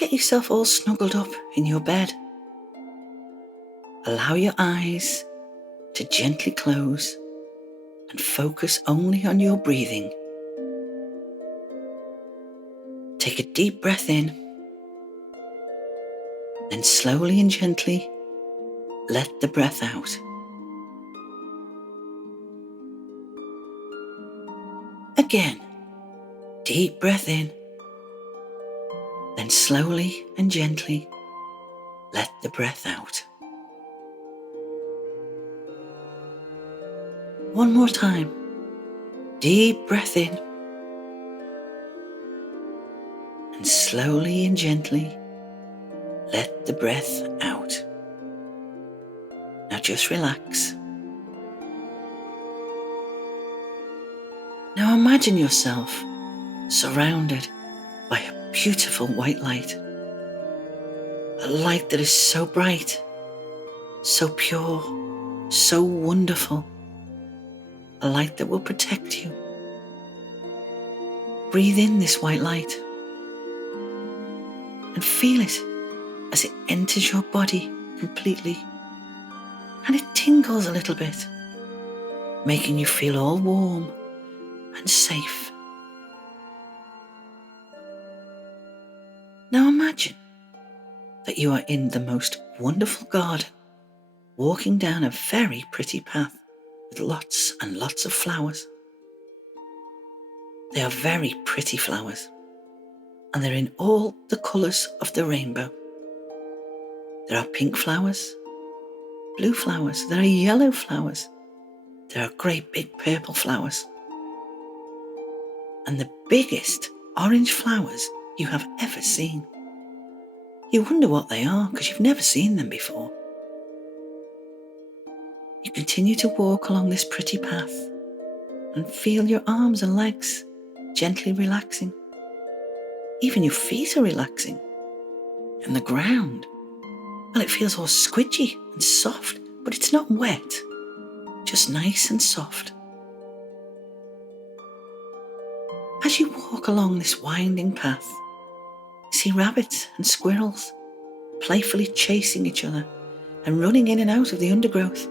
get yourself all snuggled up in your bed. Allow your eyes to gently close and focus only on your breathing. Take a deep breath in, then slowly and gently let the breath out. Again, deep breath in, then slowly and gently let the breath out. One more time, deep breath in, and slowly and gently let the breath out. Now just relax. Now imagine yourself surrounded by a beautiful white light. A light that is so bright, so pure, so wonderful. A light that will protect you. Breathe in this white light and feel it as it enters your body completely. And it tingles a little bit, making you feel all warm and safe. Now imagine that you are in the most wonderful garden, walking down a very pretty path with lots and lots of flowers. They are very pretty flowers, and they're in all the colours of the rainbow. There are pink flowers, blue flowers, there are yellow flowers, there are great big purple flowers, and the biggest orange flowers you have ever seen. You wonder what they are because you've never seen them before. You continue to walk along this pretty path and feel your arms and legs gently relaxing. Even your feet are relaxing. And the ground, well, it feels all squidgy and soft, but it's not wet, just nice and soft. As you walk along this winding path, you see rabbits and squirrels playfully chasing each other and running in and out of the undergrowth.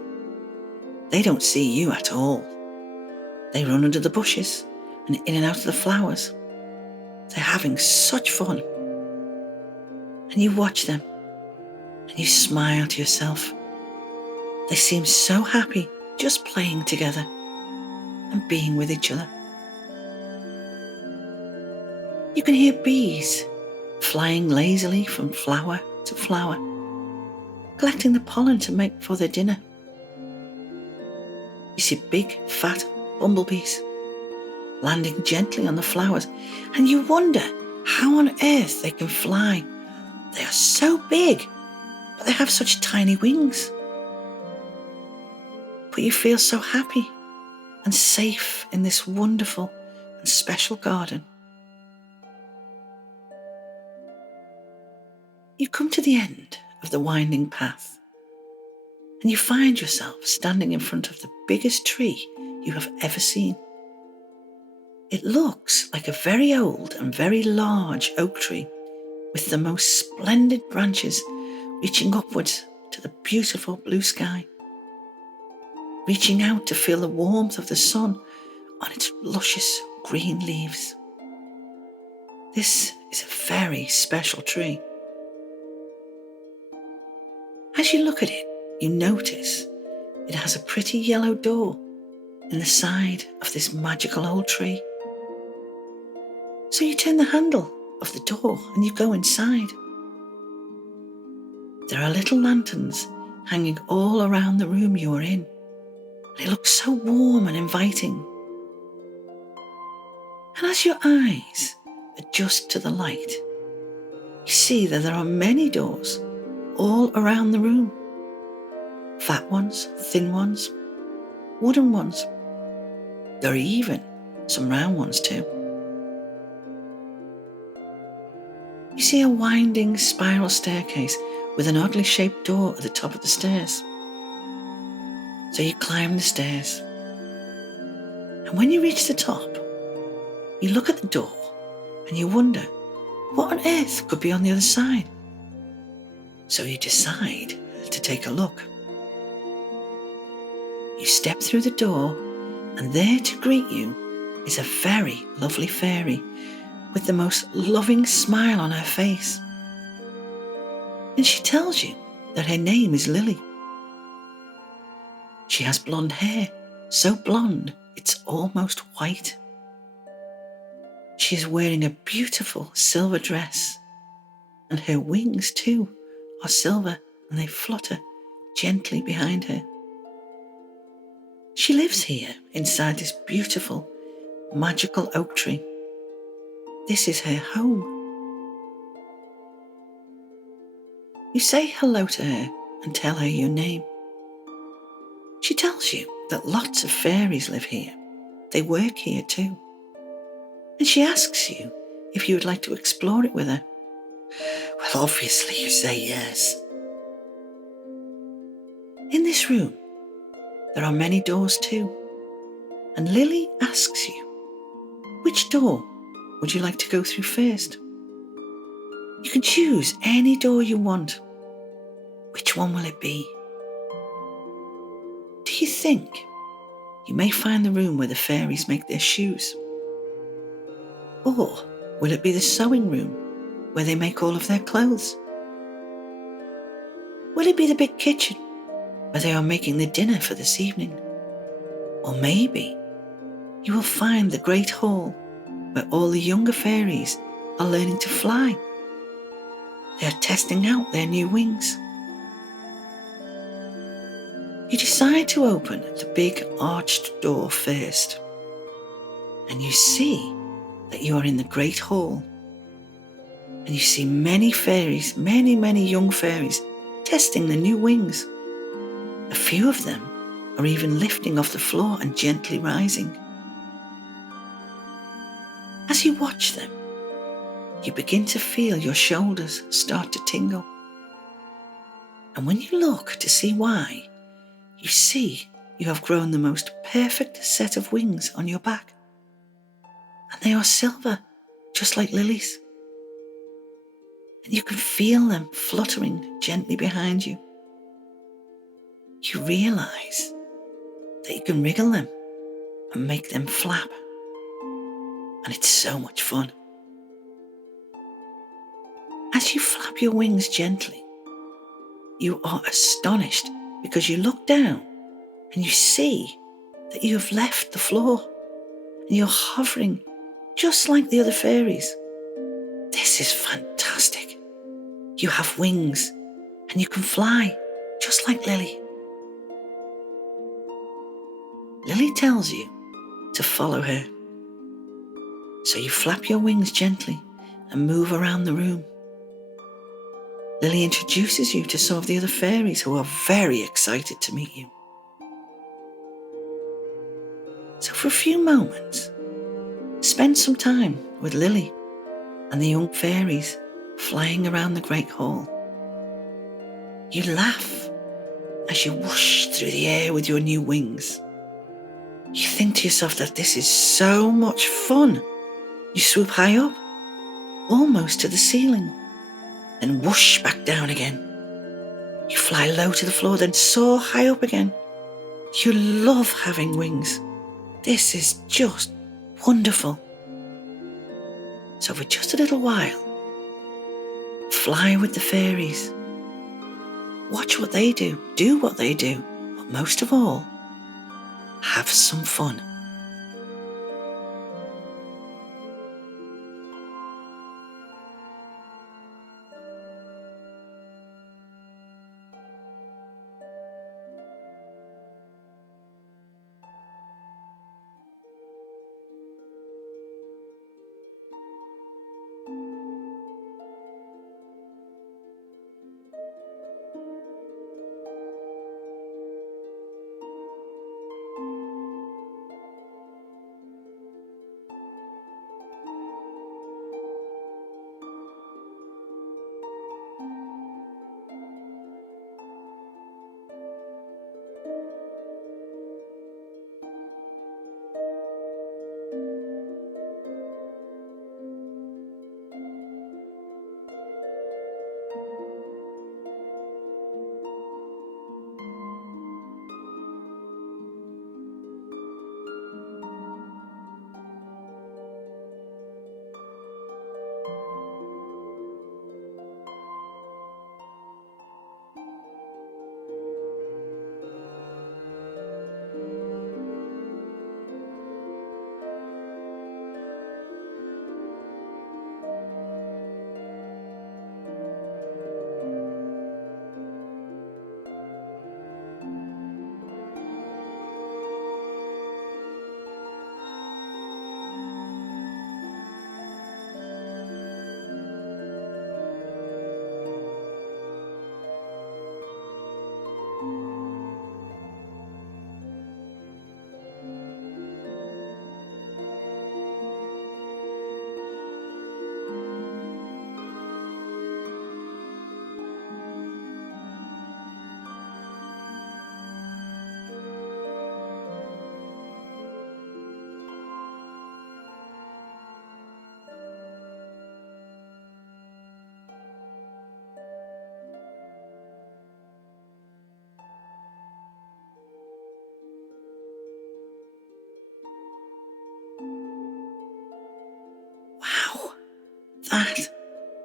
They don't see you at all. They run under the bushes and in and out of the flowers. They're having such fun. And you watch them and you smile to yourself. They seem so happy just playing together and being with each other. You can hear bees flying lazily from flower to flower, collecting the pollen to make for their dinner. You see big, fat bumblebees landing gently on the flowers, and you wonder how on earth they can fly. They are so big, but they have such tiny wings. But you feel so happy and safe in this wonderful and special garden. You come to the end of the winding path, and you find yourself standing in front of the biggest tree you have ever seen. It looks like a very old and very large oak tree with the most splendid branches reaching upwards to the beautiful blue sky, reaching out to feel the warmth of the sun on its luscious green leaves. This is a very special tree. As you look at it, you notice it has a pretty yellow door in the side of this magical old tree. So you turn the handle of the door and you go inside. There are little lanterns hanging all around the room you are in. It looks so warm and inviting. And as your eyes adjust to the light, you see that there are many doors all around the room. Fat ones, thin ones, wooden ones. There are even some round ones too. You see a winding spiral staircase with an oddly shaped door at the top of the stairs. So you climb the stairs. And when you reach the top, you look at the door and you wonder What on earth could be on the other side? So you decide to take a look. You step through the door, and there to greet you is a very lovely fairy with the most loving smile on her face. And she tells you that her name is Lily. She has blonde hair, so blonde it's almost white. She is wearing a beautiful silver dress, and her wings too are silver, and they flutter gently behind her. She lives here inside this beautiful, magical oak tree. This is her home. You say hello to her and tell her your name. She tells you that lots of fairies live here. They work here too. And she asks you if you would like to explore it with her. Well, obviously you say yes. In this room, there are many doors too. And Lily asks you, which door would you like to go through first? You can choose any door you want. Which one will it be? Do you think you may find the room where the fairies make their shoes? Or will it be the sewing room where they make all of their clothes? Will it be the big kitchen where they are making the dinner for this evening? Or maybe you will find the great hall where all the younger fairies are learning to fly. They are testing out their new wings. You decide to open the big arched door first, and you see that you are in the great hall, and you see many fairies, many young fairies testing the new wings. A few of them are even lifting off the floor and gently rising. As you watch them, you begin to feel your shoulders start to tingle. And when you look to see why, you see you have grown the most perfect set of wings on your back. And they are silver, just like Lily's. And you can feel them fluttering gently behind you. You realize that you can wriggle them and make them flap. And it's so much fun. As you flap your wings gently, you are astonished because you look down and you see that you have left the floor and you're hovering just like the other fairies. This is fantastic. You have wings and you can fly just like Lily. Lily tells you to follow her. So you flap your wings gently and move around the room. Lily introduces you to some of the other fairies who are very excited to meet you. So for a few moments, spend some time with Lily and the young fairies flying around the great hall. You laugh as you whoosh through the air with your new wings. You think to yourself that this is so much fun. You swoop high up, almost to the ceiling, then whoosh back down again. You fly low to the floor, then soar high up again. You love having wings. This is just wonderful. So for just a little while, fly with the fairies. Watch what they do what they do, but most of all, have some fun.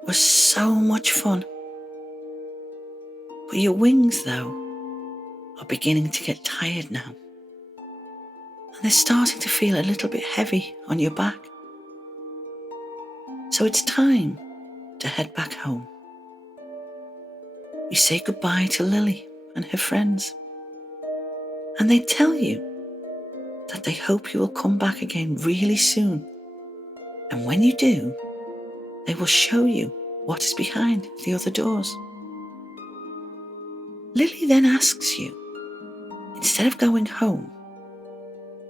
was so much fun. But your wings, though, are beginning to get tired now. And they're starting to feel a little bit heavy on your back. So it's time to head back home. You say goodbye to Lily and her friends. And they tell you that they hope you will come back again really soon. And when you do, they will show you what is behind the other doors. Lily then asks you, instead of going home,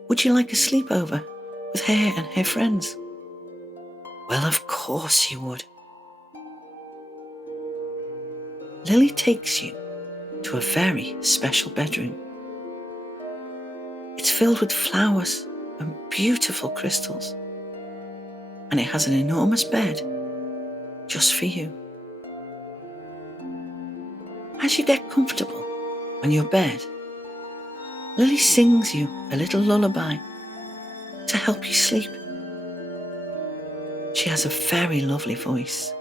would you like a sleepover with her and her friends? Well, of course you would. Lily takes you to a very special bedroom. It's filled with flowers and beautiful crystals, and it has an enormous bed just for you. As you get comfortable on your bed, Lily sings you a little lullaby to help you sleep. She has a very lovely voice,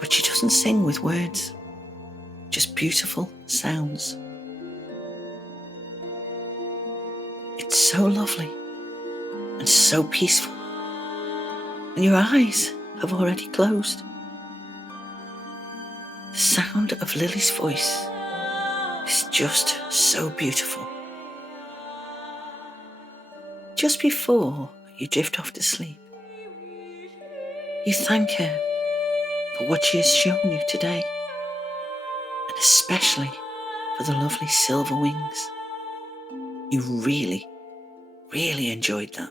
but she doesn't sing with words, just beautiful sounds. It's so lovely and so peaceful, and your eyes have already closed. The sound of Lily's voice is just so beautiful. Just before you drift off to sleep, you thank her for what she has shown you today, and especially for the lovely silver wings. You really, really enjoyed that.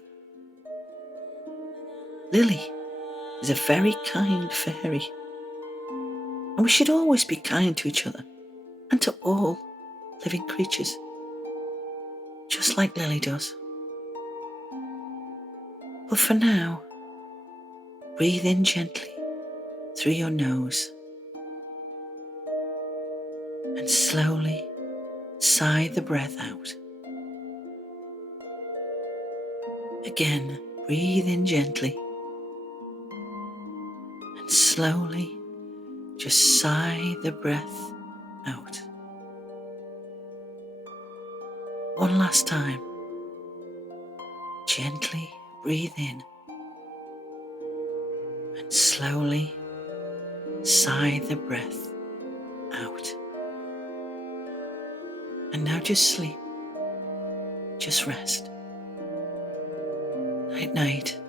Lily is a very kind fairy, and we should always be kind to each other and to all living creatures, just like Lily does. But for now, breathe in gently through your nose and slowly sigh the breath out. Again, breathe in gently and slowly just sigh the breath out. One last time, gently breathe in and slowly sigh the breath out. And now just sleep, just rest. Night night.